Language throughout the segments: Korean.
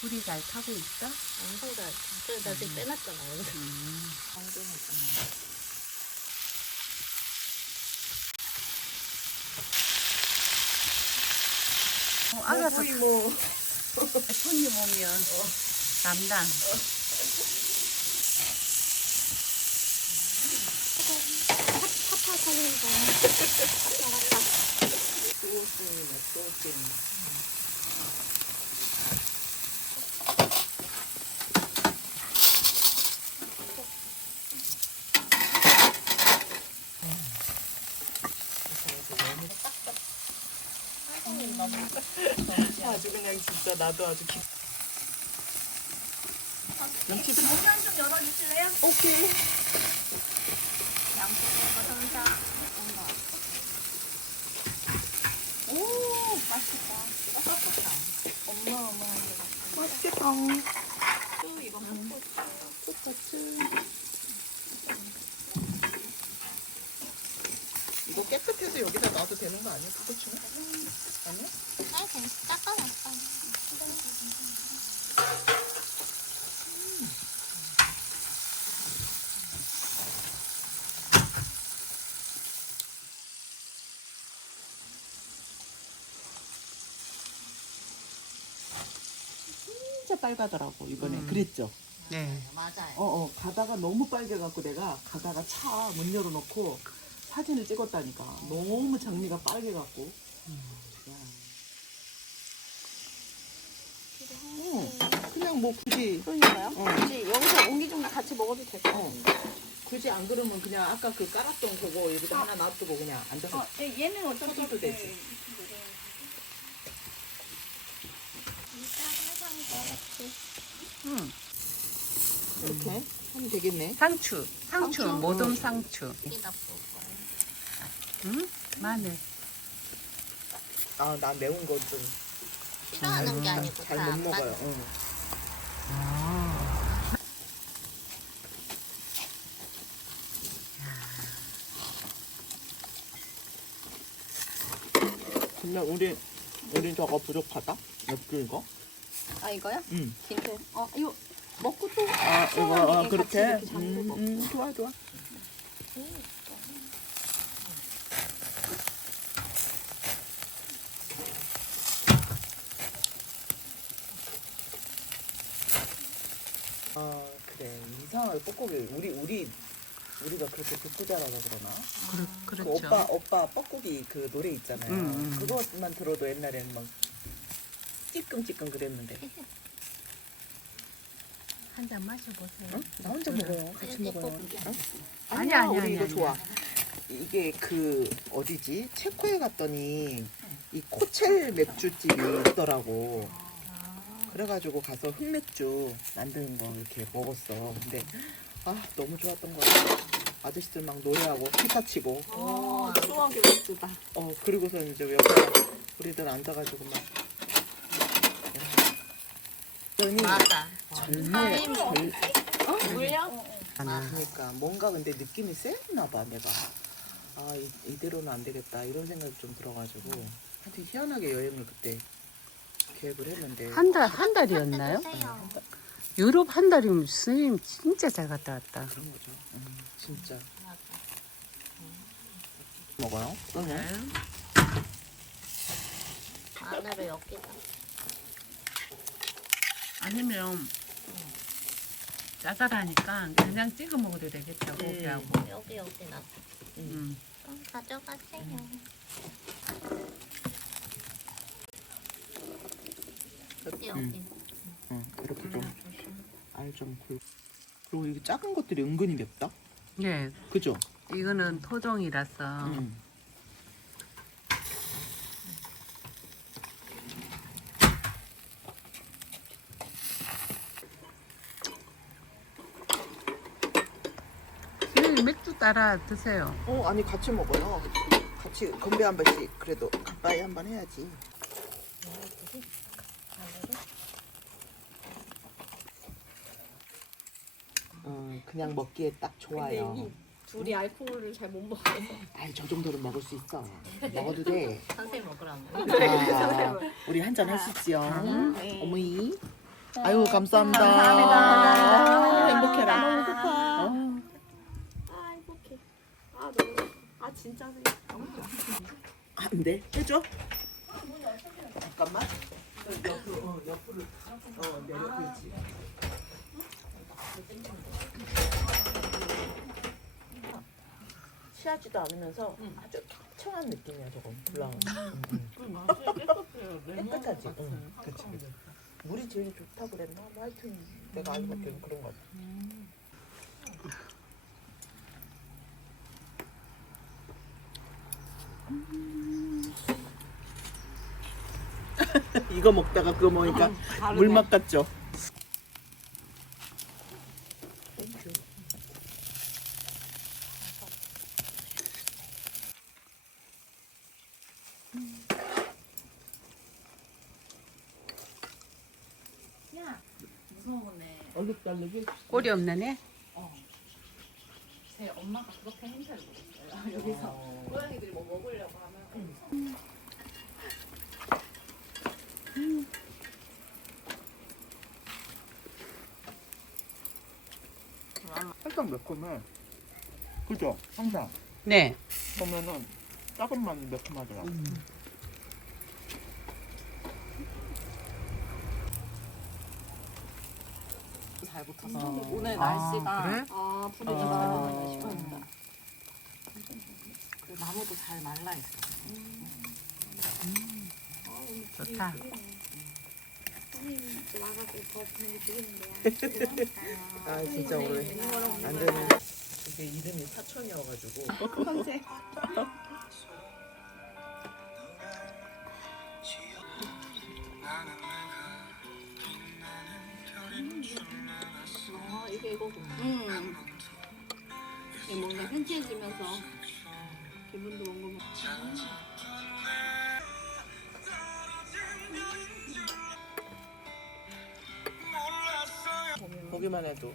불이 잘 타고 있어? 엄청 잘. 그래, 나 지금 빼놨잖아. 알아서 뭐 손님 오면 담당. 아주 그냥 진짜 나도 아주 면치도 공간 좀 열어주실래요? 오케이. 양쪽으로 전자. 오 맛있다. 어마어마하게 맛있겠다. 또 이거 먹고 있어요. 똑같이. 이거 깨끗해서 여기다 놔도 되는 거 아니야? 그거 치면? 아니야? 아니, 그냥 닦아놨어. 진짜 빨가더라고 이번에. 그랬죠? 네. 맞아요. 가다가 너무 빨개갖고 내가 가다가 차 문 열어놓고 사진을 찍었다니까. 너무 장미가 빨개갖고. 야. 그냥 뭐 굳이 그러니까요. 굳이 여기서 옹기종기 같이 먹어도 될 것 같은데. 굳이 안 그러면 그냥 아까 그 깔았던 그거 여기다 하나 놔두고 그냥 앉아서 얘는 어차피 쳐도 되지. 응. 이렇게 하면 되겠네. 상추. 상추? 모둠 상추. 여기다 부을 거예요. 응? 마늘. 아, 나 매운 거 좀 싫어하는 게 아니고 잘 다 못 안 먹어요. 맞아. 응. 아. 근데 우리 저거 부족하다. 엽기 이거. 아, 이거요? 응. 김치. 이거 먹고 또. 아, 시원하게 이거 같이 그렇게. 이렇게 잠그고. 좋아 좋아. 아 그래 이상하게 뻐꾸기 우리가 그렇게 듣고 자라서 그러나? 그 그렇죠. 오빠 뻐꾸기 그 노래 있잖아요. 그것만 들어도 옛날에는 막 찌끔찌끔 그랬는데. 한 잔 마셔보세요. 응? 나 혼자 먹어요. 같이 먹어요. 응? 아니야, 아니야, 우리 아니야, 이거 아니야. 좋아. 이게 그 어디지? 체코에 갔더니 이 코첼 맥주집이 있더라고. 그래가지고 가서 흑맥주 만드는 거 이렇게 먹었어. 근데 아 너무 좋았던 거야. 아저씨들 막 노래하고 기타 치고. 추억의 맥주다. 그리고서 이제 옆에 우리들 앉아가지고 막. 그러니 맞아. 젊네. 물려? 그러니까 뭔가 근데 느낌이 쎄나 봐 내가. 아 이대로는 안 되겠다 이런 생각이 좀 들어가지고 하여튼 희한하게 여행을 그때 계획을 했는데 한 달이었나요? 유럽 한 달이면 스님 진짜 잘 갔다 왔다. 그런 거죠. 진짜 맞아. 먹어요? 네. 마늘을 여기다. 아니면 짜잘하니까 그냥 찍어 먹어도 되겠죠, 고기하고. 여기 놔둬. 음. 그럼 가져가세요. 여기. 이렇게 좀 알 좀 굴. 그리고 이게 작은 것들이 은근히 맵다. 네, 그죠? 이거는 토종이라서. 스님 맥주 따라 드세요. 아니 같이 먹어요. 같이 건배 한 번씩 그래도 굿바이 한 번 해야지. 그냥 먹기에 딱 좋아요. 둘이 알코올을 잘 못 먹어서. 아이 저 정도는 먹을 수 있어. 먹어도 돼. 선생님 먹으라고. 우리 한 잔 하시지요. 네. 어머니. 아유 감사합니다. 감사합니다. 행복해라. 너무 좋다. 아 행복해. 아 너무 좋다. 아 진짜네. 안돼 해줘. 잠깐만. 옆으로 내려 그렇지. 취하지도 않으면서 아주 청청한 느낌이야 저거 블랑은. 깨끗하지. 응, 그치. 물이 제일 좋다 그랬나? 뭐 하여튼 내가 알고 봤더니 그런 거 같아. 이거 먹다가 그거 먹으니까 물맛 같죠? 무서우네. 얼룩 달르기? 꼴이 없는 애? 제 엄마가 그렇게 행세를 못했어요. 여기서 고양이들이 뭐 먹으려고 하면 살짝 매콤해. 그죠? 항상 네. 보면은 작은 맛이 매콤하더라. 잘 붙어서 오늘 날씨가 그래? 아 분위기 분위기가 아, 잘 시원하다. 그 나무도 잘 말라 있어. 좋다. 나가고 더 분위기 죽이는데요. 아 진짜 오늘 안 되면 이게 이름이 사천이어가지고 컨셉. 아 이게 이거구나. 이게 뭔가 현지해지면서 기분도 뭔가 보기만 해도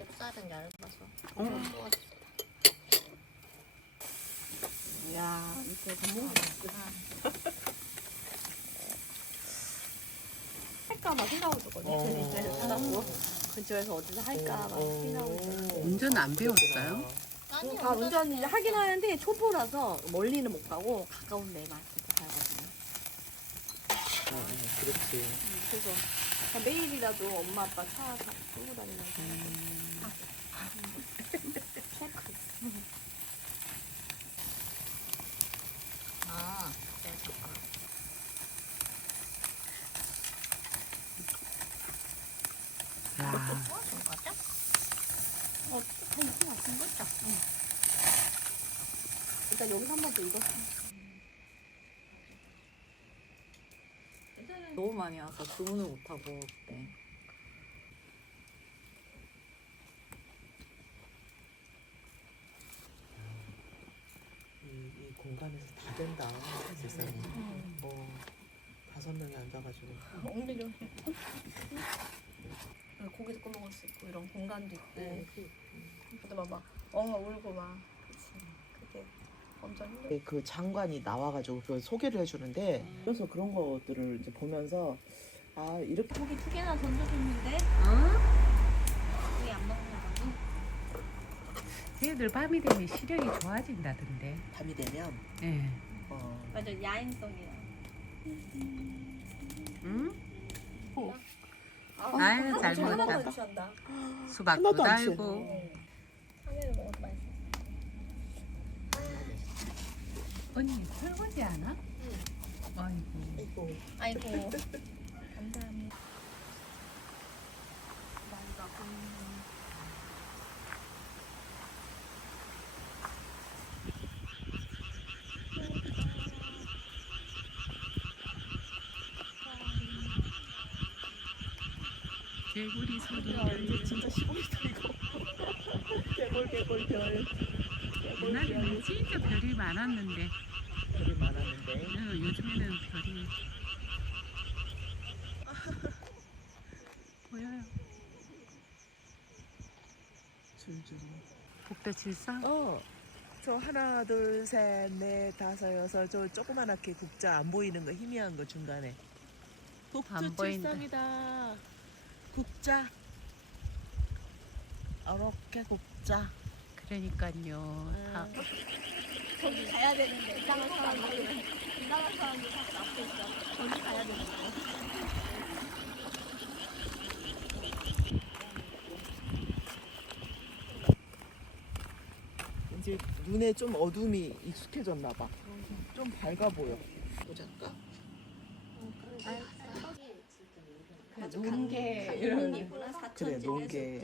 목살은 얇아서. 야, 이렇게 너무 할까 막 생각을 했거든요. 제 인터넷 찾았고 근처에서 어디서 할까 막 생각을 했어요. 운전 안 배웠어요? 아니 다 운전 이제 하긴 하는데 초보라서 멀리는 못 가고 가까운 데만 진짜 살거든요. 그렇지. 그래서 그냥 매일이라도 엄마 아빠 차 끌고 다니면서 체크. 아 네, 잠깐. 야, 좋은 거 같죠? 다 익힌 같은 거죠? 응. 일단 여기서 한 번 더 익었어. 너무 많이 와서 주문을 못하고 그때. 이 공간에서 다 된다 세상에. 5명이 앉아가지고. 옮기려. 고기도 구워 먹을 수 있고 이런 공간도 있고. 근데 막 울고 막. 그치. 그게 엄청 힘들어. 그 장관이 나와가지고 그 소개를 해주는데 그래서 그런 것들을 이제 보면서 아 이렇게 고기 2개나 던져줬는데 우리 안 먹는다고? 얘들 밤이 되면 시력이 좋아진다던데. 밤이 되면 예. 완전 야행성이야. 응? 아유, 잘 하나도 먹었다. 안 취한다. 수박도 하나도 안 달고. 상해를 먹어도 맛있어. 언니, 설거지 하나? 아이고. 이거 아이고. 감사합니다. 개구리 소리를. 진짜 시골이다 이거. 개골 별. 옛날에는 진짜 별이 많았는데, 별이 많았는데. 요즘에는 별이 보여요. 줄줄. 복도 질서? 저 하나, 둘, 셋, 넷, 다섯, 여섯, 저 조그만하게 국자 안 보이는 거 희미한 거 중간에. 안 보인다. 북두칠성이다. 국자. 이렇게 국자. 그러니까요. 다 저기 가야 되는데 이상한 사람들 자꾸 앞에 있어. 저기 가야 되는데. 이제 눈에 좀 어둠이 익숙해졌나 봐. 좀 밝아 보여. 보자까. 농계 이런 이구나 4천 그래, 농계.